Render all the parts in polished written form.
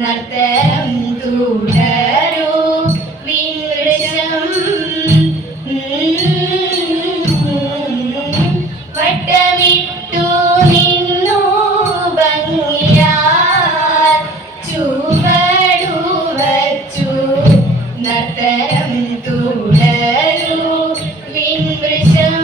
നർത്തനം തുടരൂ വിനൃശം വട്ടമിട്ടു നിന്നു ഭംഗിയാൽ ചുവടു വച്ചു നർത്തനം തുടരൂ വിനൃശം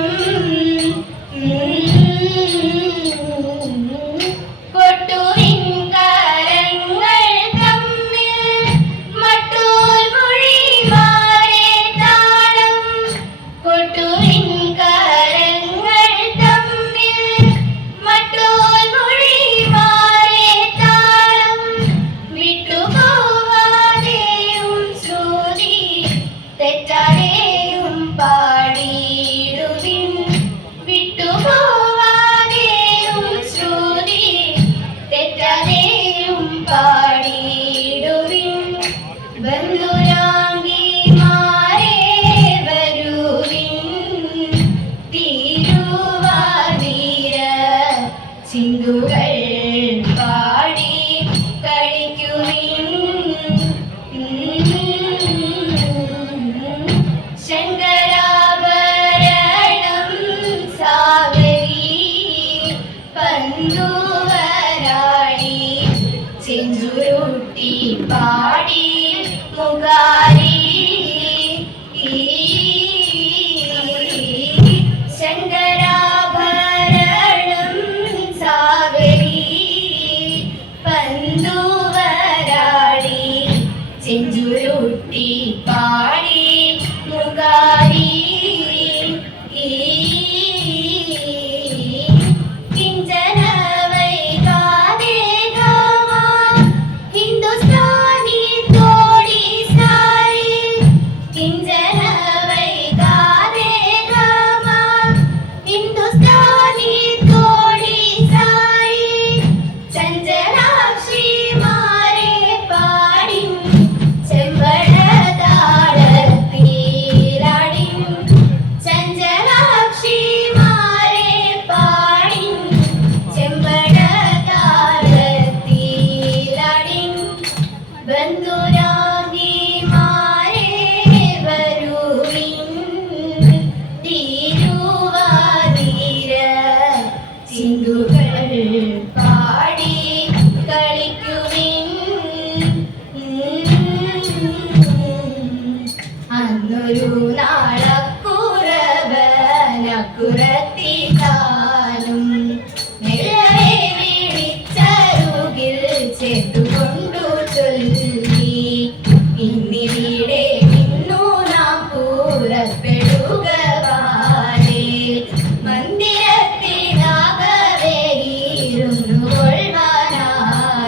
സിന്ധുകൾ പാടി കളിക്കുവിൻ ശങ്കരാഭരണം സാഗരി പന്തുവരാളി ചെഞ്ചുരുട്ടി പാടി മുഖാരി ചെഞ്ചുരുട്ടി പാടി മുഖാരി കിഞ്ചന വൈകാതെ ഹിന്ദുസ്ഥാനി തോടി സാരി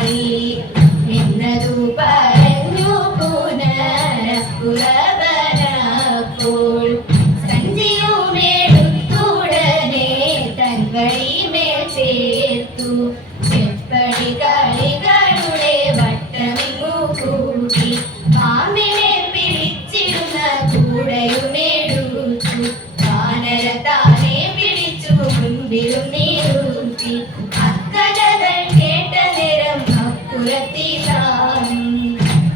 പാടി എന്നതു പറഞ്ഞു പുനരപ്പുറവനപ്പോൾ സഞ്ചിയുമെടുത്തുടനെ തൻ വഴിമേൽ ചേർത്തു ചെപ്പടി കളികളുടെ വട്ടമിങ്ങു കൂട്ടി പാമ്പിനെ പിടിച്ചിരുന്ന കൂടയുമെടുത്തു വാനരത്താനെ പിടിച്ചു മുൻപിലും നീരുത്തി അക്കഥകൾ കേട്ട നേരം അപ്പുറത്തിതാം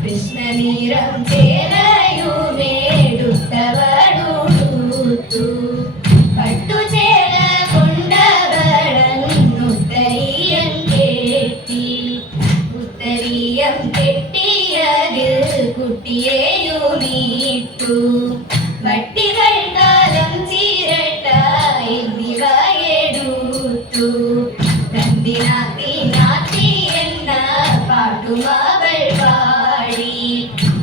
കൃഷ്ണനീരം ചേലയുമെടുത്തവടുത്തു പട്ടുചേല കൊണ്ടവളന്നുത്തരീയം കെട്ടി ഉത്തരീയം കെട്ടിയതിൽ കുട്ടിയെയുമീട്ടു വട്ടികൾ കാലം ചീരട്ട എന്നിവ എടുത്തു തന്തിനാത്തി നാത്തി എന്ന പാട്ടുമവൾ പാടി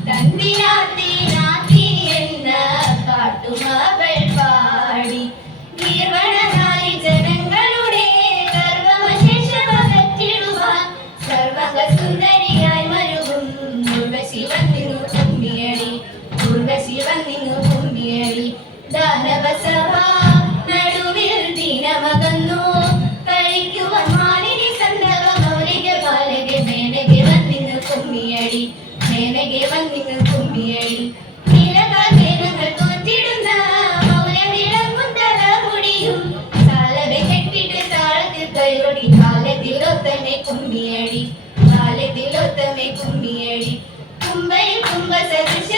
തന്തിനാത്തി നാത്തി എന്ന പാട്ടുമവൾ പാടി നിർവണനായി ജനങ്ങളുടെ ഗർവമശേഷമകറ്റിടുവാൻ സർവകസുന്ദരിയായി മരുകും ഉർവശിവൻ നിന്നു കുമ്മിയടി ഉർവശിവൻ നിന്നു കുമ്മിയടി ദാനവസഭ നടുവിൽ ദിനമകന്നു കളിക്കുവാൻ മാലിനി സന്ദവ മൗലിക ബാലക മേനകെ വന്നിന്നു കുമ്മിയടി മേനകെ വന്നിന്നു കുമ്മിയടി നീലകാതേനങ്ങൾ തോറ്റിടുന്ന മൗലവിളങ്ങും തലമുടിയും സാലവെ കെട്ടിട്ട് താളത്തിൽ കൈകൊടി കാലത്തിലൊത്തമേ കുമ്മിയടി കാലത്തിലൊത്തമേ കുമ്മിയടി കുംഭയിൽ കുംഭ സദൃശ